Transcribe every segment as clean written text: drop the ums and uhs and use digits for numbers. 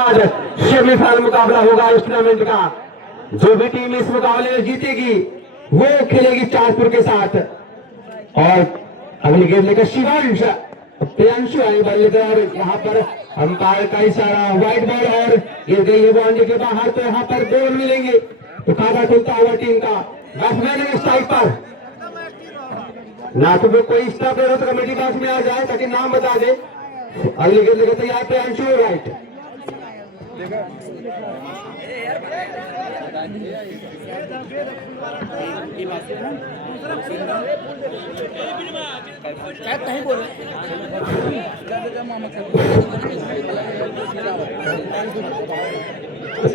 आज सेमीफाइनल मुकाबला होगा इस टूर्नामेंट का। जो भी टीम इस मुकाबले में जीतेगी वो खेलेगी चांदपुर के साथ। और अगली गेंद लेकर शिवांश प्रियांशु आई बल्ले पर, यहाँ पर अंपायर का इशारा, व्हाइट बॉल और गिर गई है बाउंड्री के बाहर। तो यहाँ पर गोल मिलेंगे तो खाता खुलता हुआ टीम का। बैट्समैन स्ट्राइक पर ना तो वो कोई स्टाफ हो तो कमेटी बॉक्स में आ जाए ताकि नाम बता दे। अगली गेंद लेकर तैयार प्रियांशु राइट।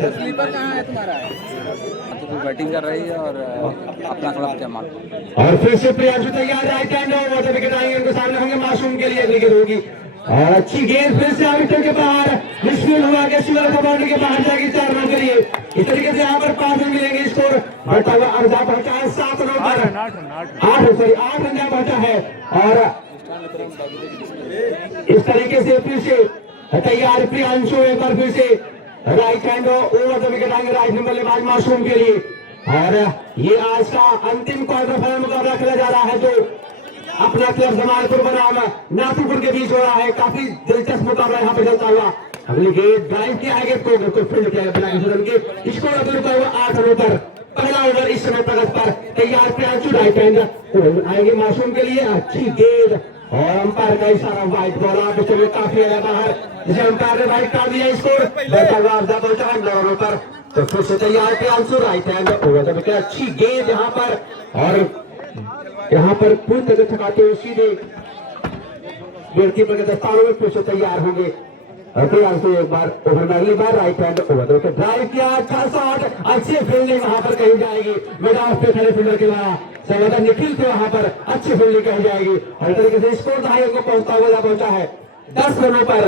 स्लीपर कहाँ है तुम्हारा? तो बैटिंग कर रही है और अपना थोड़ा जमा। और फिर से प्रियांशु तैयार राइट हैंड और विकेट आएंगे उनके सामने होंगे मासूम के लिए अगली गेंद होगी। और अच्छी गेंद फिर से विकेट के बाहर मिसफील्ड हुआ के शिवर का बाउंड्री के बाहर जाएगी 4 रन के लिए। इस तरीके से यहाँ पर 5 रन मिलेंगे। स्कोर बढ़ता हुआ अर्धा पहुंचा है 7 रनों पर। 8 रन जहाँ पहुंचा है। और इस तरीके से फिर से तैयार प्रियांशु एक बार फिर से right hand over the wicket आएंगे राइट नंबर बल्लेबाज मासूम के लिए। और ये आज का अंतिम क्वार्टर फाइनल मुकाबला खेला जा रहा है जो अपना क्लब जमालपुर बनाम नाथुपुर के बीच हो रहा है। काफी दिलचस्प मुकाबला यहाँ पे चलता हुआ। अगली गेंद ड्राइव किया है तो फील्ड किया है बिना किसी रन के। स्कोर अभी रुका हुआ 8 रनों पर। पहला ओवर इस समय प्रगत पर तैयार प्रियांशु राइट हैंड आएंगे मासूम के लिए। अच्छी गेंद और अंपायर का इशारा व्हाइट बॉल आप चलिए काफी आया बाहर जिसे अंपायर ने राइट काट दिया। स्कोर बढ़ता हुआ अर्धा पहुंचा है 9 रनों पर। तो फिर से तैयार Priyanshu right hand over the wicket. अच्छी गेंद यहाँ पर और यहाँ पर पूरी तरह थकाते हुए सीधे गोलकीपर के दस्तानों में फिर से तैयार होंगे। प्रियांशु एक बार ओवर में अगली बार right hand over the wicket drive किया। अच्छा शॉट, अच्छी फील्डिंग वहां पर कही जाएगी। मैदान पे खड़े फील्डर के द्वारा संवाददाता निखिल थे वहां पर अच्छी फील्डिंग कही जाएगी। और तरीके से स्कोर दहाई को पहुंचा है 10 रनों पर।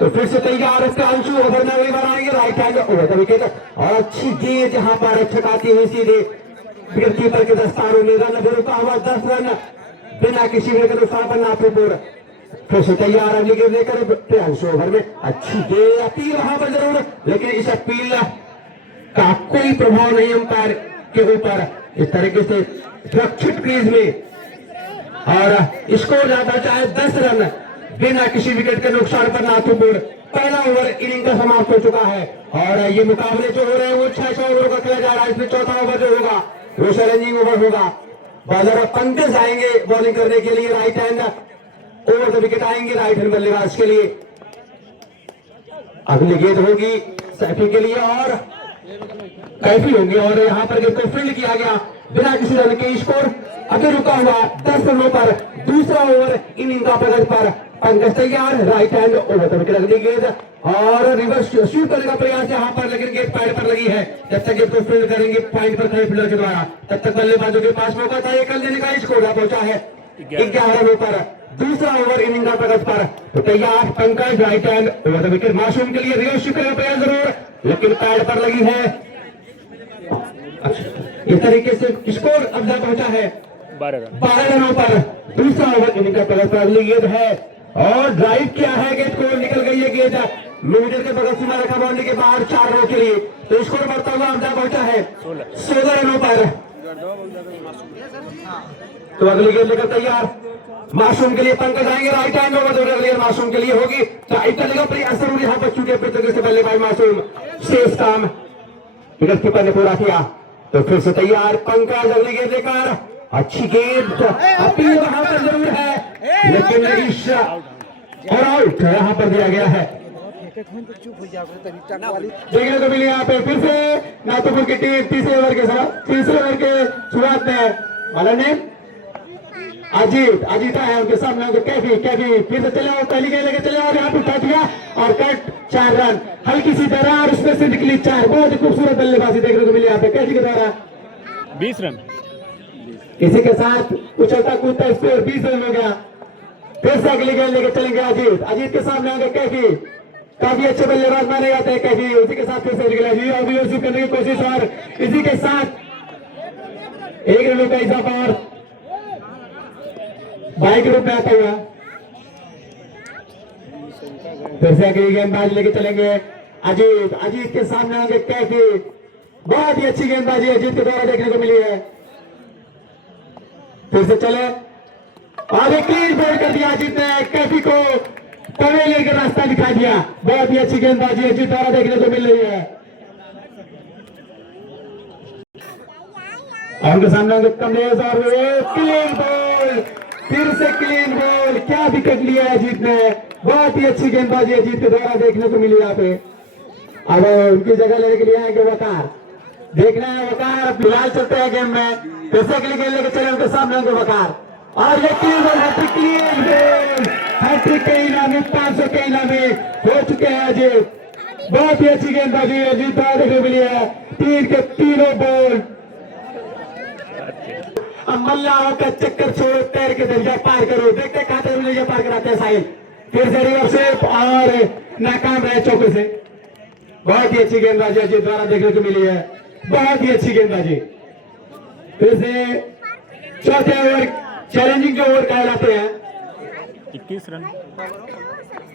तो फिर से तैयार प्रियांशु ओवर में अगली बार आएंगे right hand over the wicket. और अच्छी गेंद यहाँ पर थकाती हुई सीधे विकेट कीपर के दस्तानों में। रन रुका हुआ 10 रन बिना किसी विकेट के नुकसान पर नाथुपुर। फिर से तैयार अगली गेंद लेकर प्रियांशु ओवर में। अच्छी गेंद अपील वहां पर जरूर, लेकिन इस अपील का कोई प्रभाव नहीं अंपायर के ऊपर। इस तरीके से सुरक्षित क्रीज में और स्कोर ज्यादा चाहे 10 रन बिना किसी विकेट के नुकसान पर नाथुपुर। पहला ओवर इनिंग का समाप्त हो चुका है। और ये मुकाबले जो हो रहे हैं वो 600 ओवर का खेला जा रहा है। इसमें चौथा ओवर जो होगा वो चैलेंजिंग ओवर होगा। बॉलर पंकज आएंगे बॉलिंग करने के लिए। Right hand over the wicket आएंगे राइट हैंड बल्लेबाज के लिए। अगली गेंद होगी सैफी के लिए और कैफी होंगे। और यहाँ पर गेंद को फील्ड किया गया बिना किसी रन के। स्कोर अभी रुका हुआ 10 रनों पर। दूसरा ओवर इनिंग का प्रगति पर पंकज तैयार right hand over the wicket. अगली गेंद और रिवर्स स्वीप करने का प्रयास यहाँ पर, लेकिन गेंद पैड पर लगी है। जब तक गेंद को फील्ड करेंगे पॉइंट पर खड़े फील्डर के द्वारा तब तक बल्लेबाजों के पास मौका था ये कर देने का। स्कोर पहुंचा है 11 रनों पर। दूसरा ओवर इनिंग का प्रगति पर। तो तैयार Pankaj right hand over the wicket मासूम के लिए। रिवर्स स्वीप करने का प्रयास जरूर, लेकिन पैड पर लगी है। इस तरीके से स्कोर अब पहुंचा है 12 रनों पर। दूसरा ओवर इनिंग का प्रगति पर। अगली गेंद है और ड्राइव किया है गेंद को, निकल गई है गेंद मीटर के बगल सीमा रखा बाउंड्री के बाहर 4 रनों के लिए। तो स्कोर बढ़ता हुआ अब पहुंचा है 16 रनों पर। तो अगली गेंद लेकर तैयार मासूम के लिए पंकज आएंगे right hand over the wicket. मासूम के लिए होगी राइट का प्रयास जरूर यहाँ पर चुके तरीके से बल्लेबाज मासूम शेष काम विकेट कीपर ने पूरा किया। तो फिर से तैयार पंकज अगली गेंद लेकर। अच्छी गेंद अपील वहां पर जरूर है, लेकिन इस और आउट यहाँ पर दिया गया है। देखने को मिली यहाँ पे फिर से नाथुपुर की टीम तीसरे ओवर के शुरुआत में वाला ने अजीत है उनके सामने कैफी फिर से चले आओ। पहली गेंद लेके चले आओ, यहाँ पे उठा दिया और कट 4 रन। हल्की सी दरार उसमें से निकली 4। बहुत ही खूबसूरत बल्लेबाजी देखने को मिली यहाँ पे कैफी के द्वारा। 20 रन किसी के साथ उछलता कूदता स्कोर 20 रन हो गया। फिर से अगली गेंद लेके चलेंगे अजीत के सामने होंगे कैफी। काफी अच्छे बल्लेबाज माने जाते हैं कैफी। उसी के साथ फिर से अभी करने की कोशिश और इसी के साथ 1 रनों का इजाफा और बाइक रूप में आता हुआ। फिर से अगली गेंदबाज लेके चलेंगे अजीत, अजीत के सामने होंगे कैफी। बहुत ही अच्छी गेंदबाजी अजीत के द्वारा देखने को मिली है। फिर से चले और एक क्लीन बॉल कर दिया अजीत ने, कैफी को पवेलियन का रास्ता दिखा दिया। बहुत ही अच्छी गेंदबाजी अजीत द्वारा देखने को मिल रही है। और उनके सामने होंगे कमलेश और क्लीन बॉल, फिर से क्लीन बॉल। क्या विकेट लिया है अजीत ने। बहुत ही अच्छी गेंदबाजी अजीत के द्वारा देखने को मिली यहाँ पे। अब उनकी जगह लेने के लिए आएंगे वकार। देखना है वकार फिलहाल चलते हैं गेम में, पैसे के लिए गेंद लेके चले उनके सामने होंगे वकार। और ये क्लीन बॉल, हैट्रिक के इनामी 500 के इनामी हो चुके हैं अजीत। बहुत ही अच्छी गेंदबाजी अजीत द्वारा देखने को मिली है। 3 के तीनों बॉल। अब मल्लाह का चक्कर छोड़ो, तैर के दरिया पार करो। देखते कहां तक दरिया पार कराते हैं साहिल। फिर से रिवर्स स्वीप और नाकाम रहे चौके से। बहुत ही अच्छी गेंदबाजी अजीत द्वारा देखने को मिली है। बहुत ही अच्छी गेंदबाजी। फिर से चौथे ओवर चैलेंजिंग जो ओवर कहलाते हैं, 21 रन,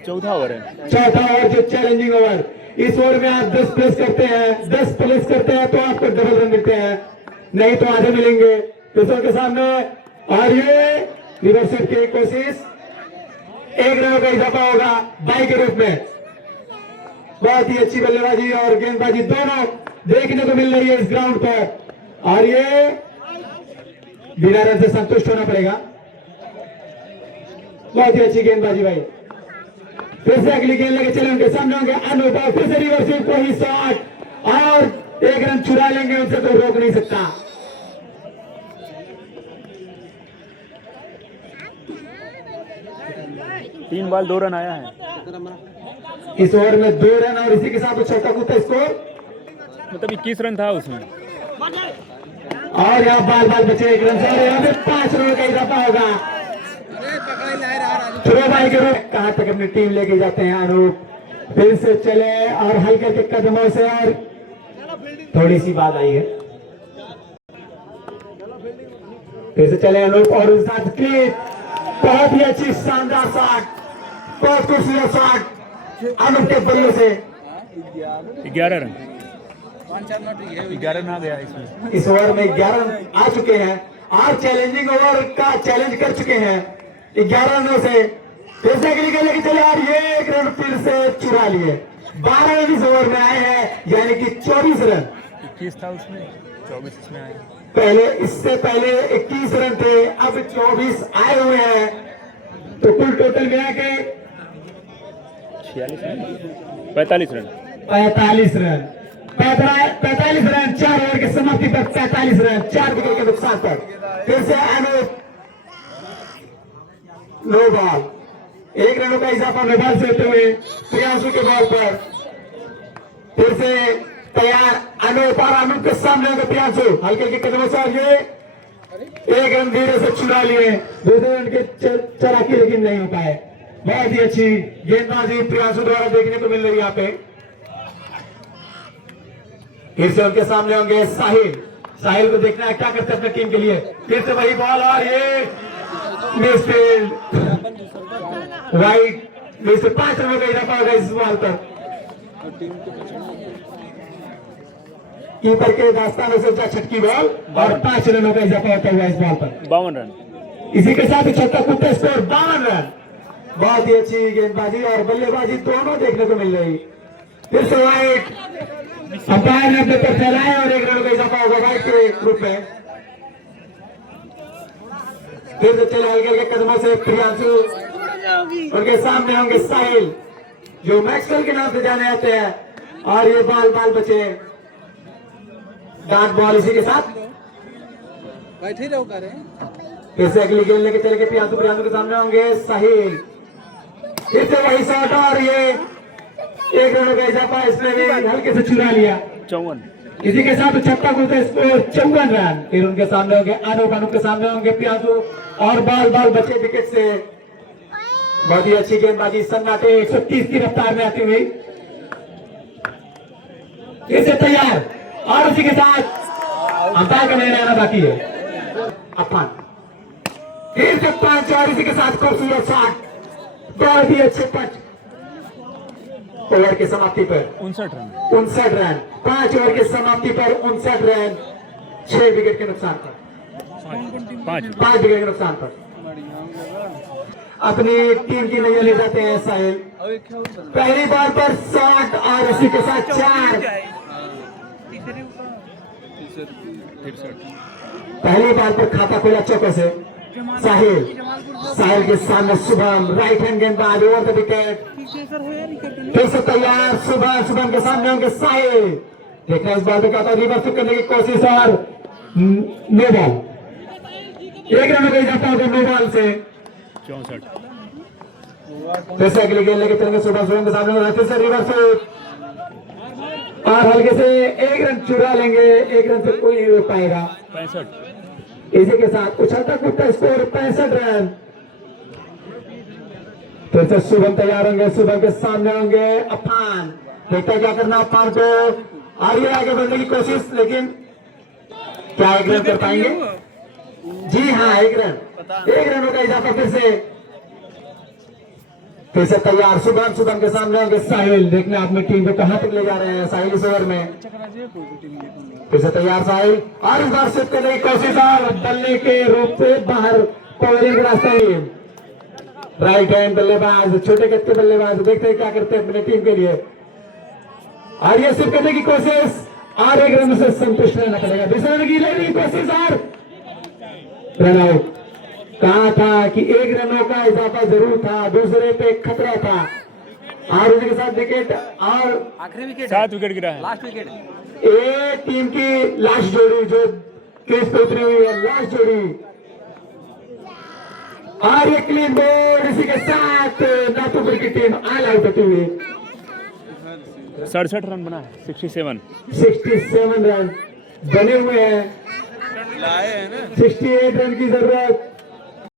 चौथा ओवर है। चौथा ओवर जो चैलेंजिंग ओवर, इस ओवर में आप 10 प्लेस करते हैं, 10 प्लेस करते हैं तो आपको डबल रन मिलते हैं, नहीं तो आधे मिलेंगे। दूसरों के सामने और ये रिवर्स स्वीप की कोशिश, 1 रन का इजाफा होगा बाई के रूप में। बहुत ही अच्छी बल्लेबाजी और गेंदबाजी दोनों देखने को मिल रही है इस ग्राउंड पर। और ये बिना रन से संतुष्ट होना पड़ेगा। बहुत ही अच्छी गेंदबाजी भाई। फिर से अगली गेंद लेके चले उनके सामने होंगे अनुभव। फिर से रिवर्स स्वीप, वही शॉट और 1 रन चुरा लेंगे, उनसे कोई रोक नहीं सकता। तीन बॉल 2 रन आया है इस ओवर में 2 रन और इसी के साथ छक्का कूदा स्कोर, मतलब 21 रन था उसमें। और यहाँ बाल बाल बचे 1 रन से, और यहाँ पे 5 रन का इजाफा होगा। थ्रो भाई के रूप कहां तक अपनी टीम लेके जाते हैं अनूप। फिर से चले और हल्के के कदमों से, और थोड़ी सी बात आई है। फिर से चले अनूप और उस साथ क्लिप। बहुत ही अच्छी शानदार शॉट, बहुत खूबसूरत शॉट अनूप के बल्ले से। 11 रन, 11 रन आ गया इसमें। इस ओवर में 11 रन आ चुके हैं और चैलेंजिंग ओवर का चैलेंज कर चुके हैं 11 रनों से। फिर से अगली गेंद लेके चले और ये 1 रन फिर से चुरा लिए। 12 रन इस ओवर में आए हैं, यानी कि 24 रन। 21 था उसमें, 24 इसमें आया। पहले इससे पहले 21 रन थे, अब 24 आए हुए हैं, तो कुल टोटल मिला के 46 run, 45 run, 45 run. 45 run 4 over की समाप्ति पर, 45 रन 4 विकेट के नुकसान पर। फिर से अनूप नो बॉल, 1 रनों का इजाफा नो बॉल से होते हुए प्रियांशु के बॉल पर। फिर से तैयार अनूप, और अनूप के सामने होगा प्रियांशु हल्के के कदमों से, और ये 1 रन धीरे से चुरा लिए। दूसरे रन के चलाकी लेकिन नहीं हो पाए। बहुत ही अच्छी गेंदबाजी प्रियांशु द्वारा देखने को मिल रही है यहाँ पे। फिर से उनके सामने होंगे साहिल। साहिल को देखना है क्या करते हैं अपनी टीम के लिए। फिर से वही बॉल और ये मिसफील्ड, राइट मिस। 5 रनों का इजाफा होगा इस बॉल पर। कीपर के दास्तानों से छटकी बॉल और 5 रनों का इजाफा होता हुआ इस बॉल पर। 52 रन। इसी के साथ छक्का कूदते स्कोर 52 रन। बहुत ही अच्छी गेंदबाजी और बल्लेबाजी दोनों देखने को मिल रही। फिर से वाइट, अंपायर ने अपने पर फैलाए और 1 रन का इजाफा होगा वाइट के ग्रुप में। फिर से चले हल्के के कदमों से प्रियांशु, उनके सामने होंगे साहिल जो मैक्सवेल के नाम से जाने जाते हैं, और ये बाल बाल बचे डार्ट बॉल। इसी के साथ बैठे रहो करे। फिर से अगली गेंद लेके चले प्रियांशु के सामने होंगे साहिल। फिर से वही शॉट और ये 1 रन का इजाफा, इसमें भी हल्के से चुरा लिया। 54। इसी के साथ छक्का कूदते स्कोर 54 रन। फिर उनके सामने होंगे अनूप, अनूप के सामने होंगे प्रियांशु, और बाल बाल बचे विकेट से। बहुत ही अच्छी गेंदबाजी सन्नाटे 130 की रफ्तार में आती हुई। फिर से तैयार और उसी के साथ अंपायर का निर्णय आना बाकी है। अपन फिर से 5 और इसी के साथ खूबसूरत शॉट, बहुत ही अच्छे पंच। ओवर की समाप्ति पर 59 रन 59 रन। 5 ओवर की समाप्ति पर 59 रन, 6 विकेट के नुकसान पर, 5 5 विकेट के नुकसान पर अपनी टीम की नजर ले जाते हैं साहिल। पहली बार पर 60 और इसी के साथ 4। पहली बार पर खाता खोला चौके से साहिल। साहिल के सामने शुभम, राइट हैंड गेंदबाज, ओवर द विकेट। फिर से तैयार शुभम के सामने होंगे साहिल। देखना इस बार क्या था, रिवर्स करने की कोशिश और नो बॉल। 1 रन हो गई जाता है नो बॉल से। 64 फिर से अगली गेंद लेके चलेंगे शुभम के सामने, फिर से रिवर्स और हल्के से 1 रन चुरा लेंगे। 1 रन से कोई नहीं रोक पाएगा। 65 इसी के साथ उछलता कूदता स्कोर 65 रन। फिर से शुभम तैयार होंगे, शुभम के सामने होंगे अफान। देखते क्या करना अफान को, आगे बढ़ने की कोशिश, लेकिन क्या 1 रन कर पाएंगे? जी हाँ, 1 रन। 1 रनों का इजाफा फिर से तैयार शुभम के सामने होंगे साहिल। देखना अपनी टीम को कहां तक ले जा रहे हैं साहिल इस ओवर में। फिर से तैयार साहिल और इस बार शिफ्ट करने की कोशिश और बल्ले के रूप से बाहर पवरिंग रास्ते। राइट हैंड बल्लेबाज, छोटे कद के बल्लेबाज, देखते हैं क्या करते हैं अपनी टीम के लिए। और ये शिफ्ट करने की कोशिश और 1 रन से संतुष्ट रहना पड़ेगा। दूसरे रन की लेने की कोशिश और रन आउट। कहा था कि 1 रनों का इजाफा जरूर था, दूसरे पे खतरा था और उसके साथ विकेट और आखिरी विकेट 7 विकेट गिरा है। लास्ट विकेट एक टीम की लास्ट जोड़ी जो क्रीज पे उतरी हुई है, लास्ट जोड़ी। और ये क्लीन बोर्ड, इसी के साथ नाथुपुर की टीम ऑल आउट होती हुई 67 रन बना है। 67 रन बने हुए हैं। 68 रन की जरूरत।